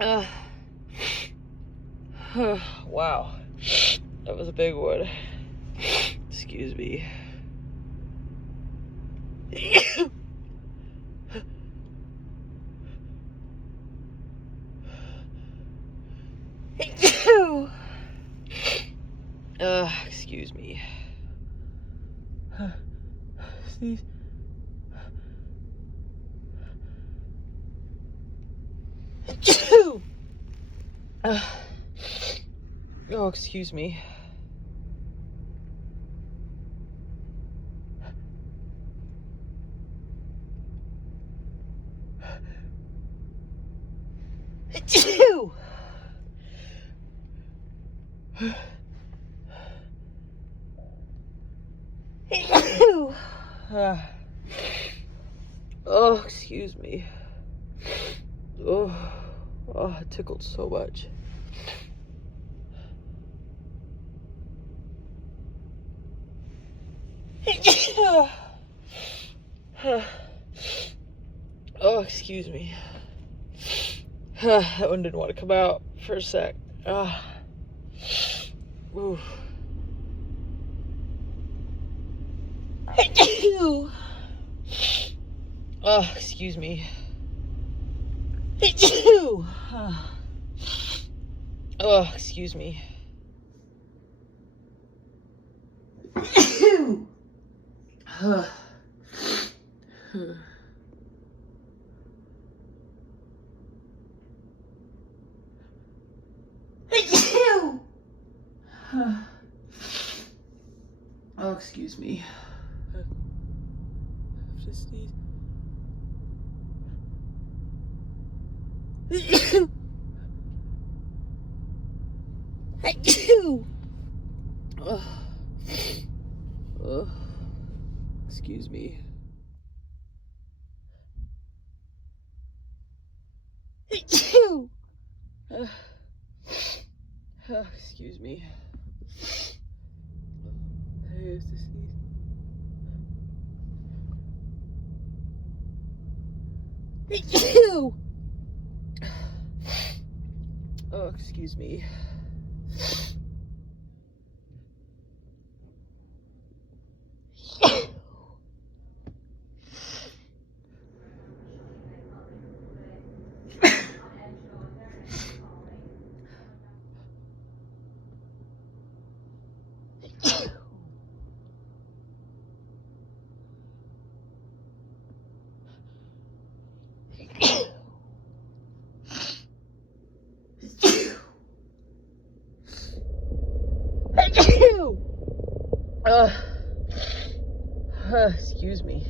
uh, wow, that was a big one. Excuse me. Excuse me. Sneeze. Oh, excuse me. Oh, excuse me. Oh, it tickled so much. Oh, excuse me. That one didn't want to come out for a sec. Ooh. Oh, excuse me. Oh, excuse me. Oh, excuse me. I have to sneeze. Excuse me. Excuse me. I have to sneeze. Oh, excuse me. Excuse me.